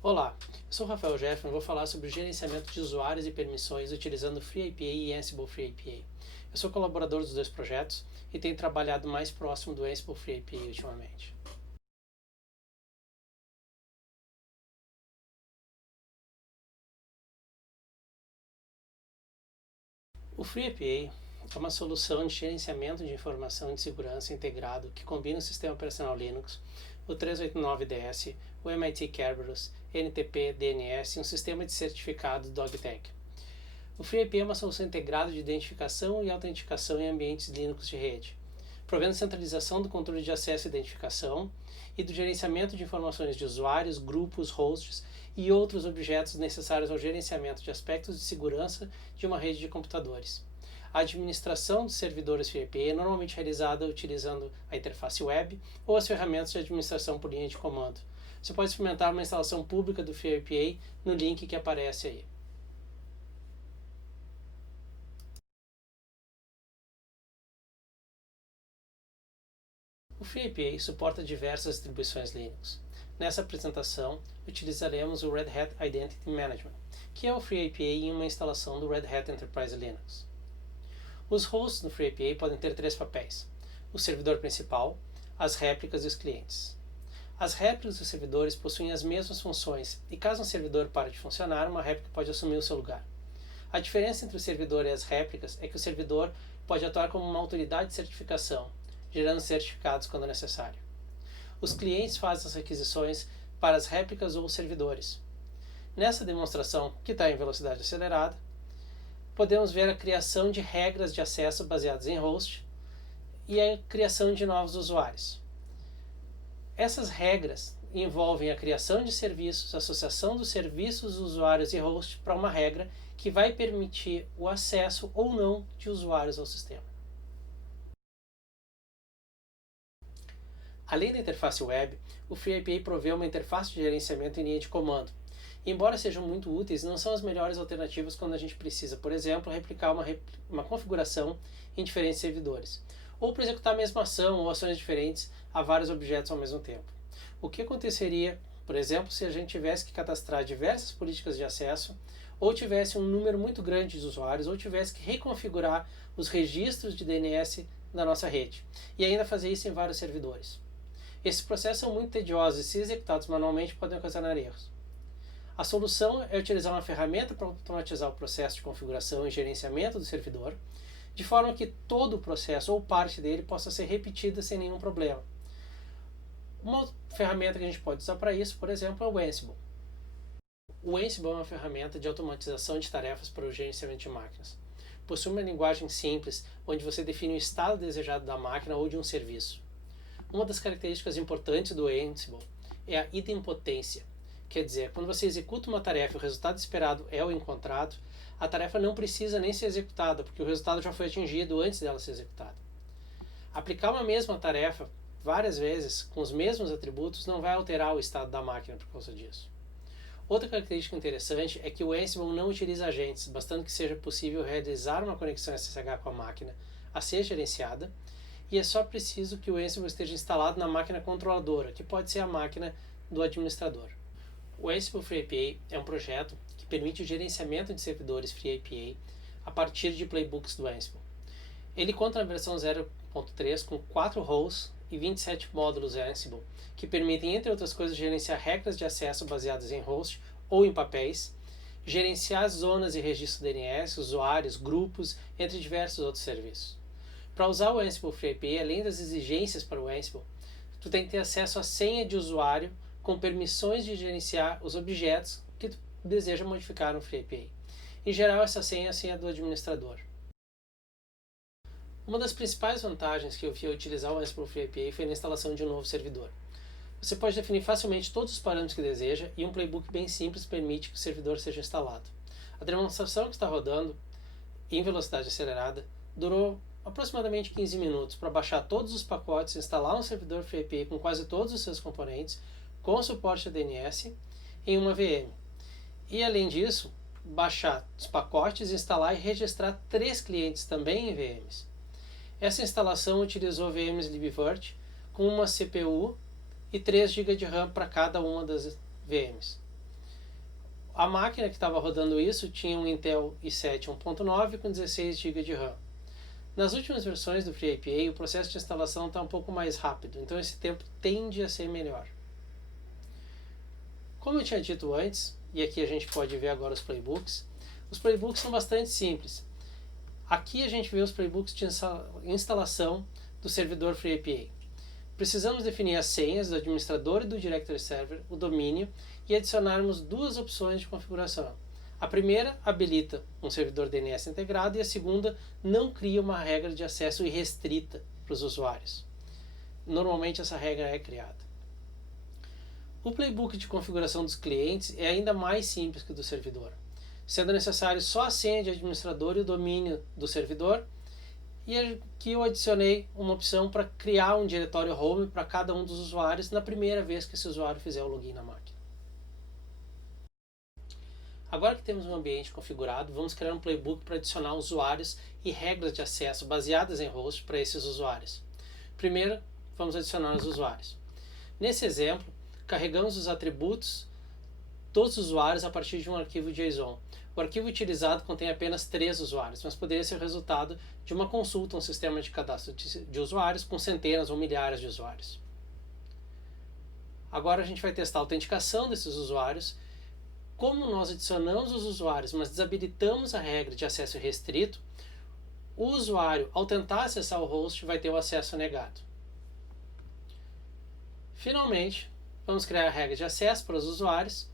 Olá, eu sou o Rafael Jeffman e vou falar sobre o gerenciamento de usuários e permissões utilizando FreeAPA e Ansible FreeAPA. Eu sou colaborador dos dois projetos e tenho trabalhado mais próximo do Ansible FreeAPA ultimamente. O FreeAPA é uma solução de gerenciamento de informação de segurança integrado que combina o sistema operacional Linux, o 389DS, o MIT Kerberos, NTP, DNS e um sistema de certificado DogTag. O FreeAPI é uma solução integrada de identificação e autenticação em ambientes Linux de rede, provendo centralização do controle de acesso e identificação e do gerenciamento de informações de usuários, grupos, hosts e outros objetos necessários ao gerenciamento de aspectos de segurança de uma rede de computadores. A administração de servidores FreeAPI é normalmente realizada utilizando a interface web ou as ferramentas de administração por linha de comando. Você pode experimentar uma instalação pública do FreeAPI no link que aparece aí. O FreeAPA suporta diversas distribuições Linux. Nessa apresentação, utilizaremos o Red Hat Identity Management, que é o FreeAPA em uma instalação do Red Hat Enterprise Linux. Os hosts no FreeAPA podem ter três papéis: o servidor principal, as réplicas e os clientes. As réplicas dos servidores possuem as mesmas funções e caso um servidor pare de funcionar, uma réplica pode assumir o seu lugar. A diferença entre o servidor e as réplicas é que o servidor pode atuar como uma autoridade de certificação, gerando certificados quando necessário. Os clientes fazem as requisições para as réplicas ou servidores. Nessa demonstração, que está em velocidade acelerada, podemos ver a criação de regras de acesso baseadas em host e a criação de novos usuários. Essas regras envolvem a criação de serviços, associação dos serviços, usuários e host para uma regra que vai permitir o acesso ou não de usuários ao sistema. Além da interface web, o FreeAPA provê uma interface de gerenciamento em linha de comando. E, embora sejam muito úteis, não são as melhores alternativas quando a gente precisa, por exemplo, replicar uma configuração em diferentes servidores, ou para executar a mesma ação ou ações diferentes a vários objetos ao mesmo tempo. O que aconteceria, por exemplo, se a gente tivesse que cadastrar diversas políticas de acesso, ou tivesse um número muito grande de usuários, ou tivesse que reconfigurar os registros de DNS da nossa rede, e ainda fazer isso em vários servidores. Esses processos são muito tediosos e, se executados manualmente, podem ocasionar erros. A solução é utilizar uma ferramenta para automatizar o processo de configuração e gerenciamento do servidor, de forma que todo o processo ou parte dele possa ser repetida sem nenhum problema. Uma ferramenta que a gente pode usar para isso, por exemplo, é o Ansible. O Ansible é uma ferramenta de automatização de tarefas para o gerenciamento de máquinas. Possui uma linguagem simples, onde você define o estado desejado da máquina ou de um serviço. Uma das características importantes do Ansible é a idempotência. Quer dizer, quando você executa uma tarefa e o resultado esperado é o encontrado, a tarefa não precisa nem ser executada, porque o resultado já foi atingido antes dela ser executada. Aplicar uma mesma tarefa várias vezes com os mesmos atributos não vai alterar o estado da máquina por causa disso. Outra característica interessante é que o Ansible não utiliza agentes, bastando que seja possível realizar uma conexão SSH com a máquina a ser gerenciada, e é só preciso que o Ansible esteja instalado na máquina controladora, que pode ser a máquina do administrador. O Ansible FreeAPA é um projeto que permite o gerenciamento de servidores FreeAPA a partir de playbooks do Ansible. Ele conta na versão 0.3 com 4 rows e 27 módulos Ansible, que permitem, entre outras coisas, gerenciar regras de acesso baseadas em host ou em papéis, gerenciar as zonas e registro DNS, usuários, grupos, entre diversos outros serviços. Para usar o Ansible FreeAPA, além das exigências para o Ansible, tu tem que ter acesso à senha de usuário com permissões de gerenciar os objetos que tu deseja modificar no FreeAPA. Em geral, essa senha é a senha do administrador. Uma das principais vantagens que eu vi ao utilizar o Ansible FreeAPA foi na instalação de um novo servidor. Você pode definir facilmente todos os parâmetros que deseja e um playbook bem simples permite que o servidor seja instalado. A demonstração que está rodando em velocidade acelerada durou aproximadamente 15 minutos para baixar todos os pacotes, instalar um servidor FreeAPA com quase todos os seus componentes, com suporte a DNS, em uma VM. E além disso, baixar os pacotes, instalar e registrar 3 clientes também em VMs. Essa instalação utilizou VMs libvirt com uma CPU e 3 GB de RAM para cada uma das VMs. A máquina que estava rodando isso tinha um Intel i7 1.9 com 16 GB de RAM. Nas últimas versões do FreeIPA, o processo de instalação está um pouco mais rápido, então esse tempo tende a ser melhor. Como eu tinha dito antes, e aqui a gente pode ver agora os playbooks são bastante simples. Aqui a gente vê os playbooks de instalação do servidor FreeIPA. Precisamos definir as senhas do administrador e do directory server, o domínio, e adicionarmos duas opções de configuração. A primeira habilita um servidor DNS integrado e a segunda não cria uma regra de acesso irrestrita para os usuários. Normalmente essa regra é criada. O playbook de configuração dos clientes é ainda mais simples que o do servidor, sendo necessário só a senha de administrador e o domínio do servidor, e aqui eu adicionei uma opção para criar um diretório home para cada um dos usuários na primeira vez que esse usuário fizer o login na máquina. Agora que temos um ambiente configurado, vamos criar um playbook para adicionar usuários e regras de acesso baseadas em host para esses usuários. Primeiro, vamos adicionar os usuários. Nesse exemplo, carregamos os atributos dos usuários a partir de um arquivo JSON. O arquivo utilizado contém apenas 3 usuários, mas poderia ser o resultado de uma consulta a um sistema de cadastro de usuários com centenas ou milhares de usuários. Agora a gente vai testar a autenticação desses usuários. Como nós adicionamos os usuários, mas desabilitamos a regra de acesso restrito, o usuário, ao tentar acessar o host, vai ter o acesso negado. Finalmente, vamos criar a regra de acesso para os usuários.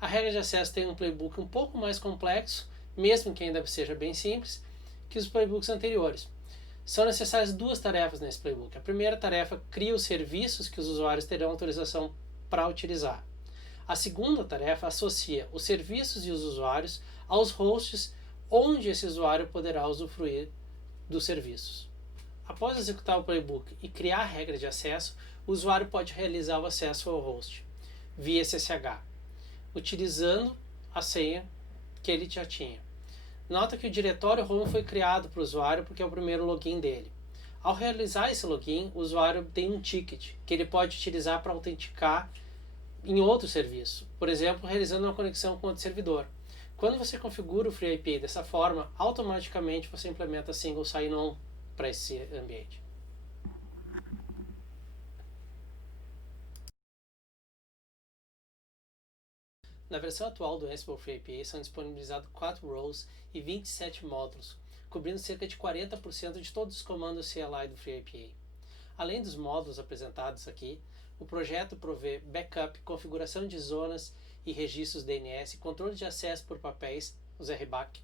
A regra de acesso tem um playbook um pouco mais complexo, mesmo que ainda seja bem simples, que os playbooks anteriores. São necessárias 2 tarefas nesse playbook. A primeira tarefa cria os serviços que os usuários terão autorização para utilizar. A segunda tarefa associa os serviços e os usuários aos hosts onde esse usuário poderá usufruir dos serviços. Após executar o playbook e criar a regra de acesso, o usuário pode realizar o acesso ao host via SSH, utilizando a senha que ele já tinha. Nota que o diretório home foi criado para o usuário porque é o primeiro login dele. Ao realizar esse login, o usuário tem um ticket que ele pode utilizar para autenticar em outro serviço, por exemplo, realizando uma conexão com outro servidor. Quando você configura o FreeIPA dessa forma, automaticamente você implementa single sign-on para esse ambiente. Na versão atual do Ansible FreeIPA são disponibilizados 4 roles e 27 módulos, cobrindo cerca de 40% de todos os comandos CLI do FreeIPA. Além dos módulos apresentados aqui, o projeto provê backup, configuração de zonas e registros DNS, controle de acesso por papéis, os RBAC,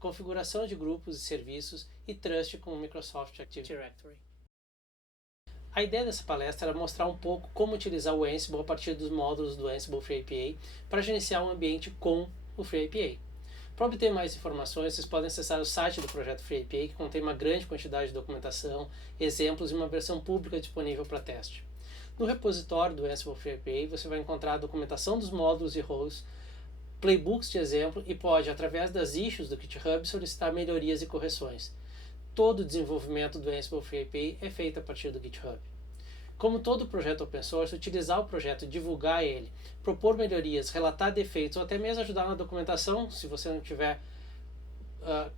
configuração de grupos e serviços e trust com o Microsoft Active Directory. A ideia dessa palestra era mostrar um pouco como utilizar o Ansible a partir dos módulos do Ansible FreeIPA para gerenciar um ambiente com o FreeIPA. Para obter mais informações, vocês podem acessar o site do projeto FreeIPA, que contém uma grande quantidade de documentação, exemplos e uma versão pública disponível para teste. No repositório do Ansible FreeIPA, você vai encontrar a documentação dos módulos e roles, playbooks de exemplo e pode, através das issues do GitHub, solicitar melhorias e correções. Todo o desenvolvimento do Ansible FreeIPA é feito a partir do GitHub. Como todo projeto open source, utilizar o projeto, divulgar ele, propor melhorias, relatar defeitos ou até mesmo ajudar na documentação, se você não estiver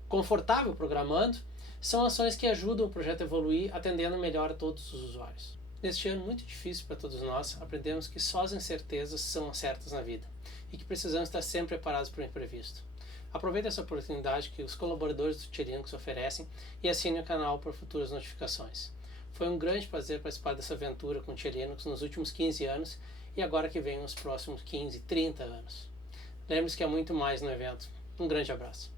confortável programando, são ações que ajudam o projeto a evoluir, atendendo melhor a todos os usuários. Neste ano muito difícil para todos nós, aprendemos que só as incertezas são certas na vida e que precisamos estar sempre preparados para o imprevisto. Aproveite essa oportunidade que os colaboradores do Tia Linux oferecem e assine o canal para futuras notificações. Foi um grande prazer participar dessa aventura com o Tia Linux nos últimos 15 anos e agora que vem os próximos 15, 30 anos. Lembre-se que há muito mais no evento. Um grande abraço.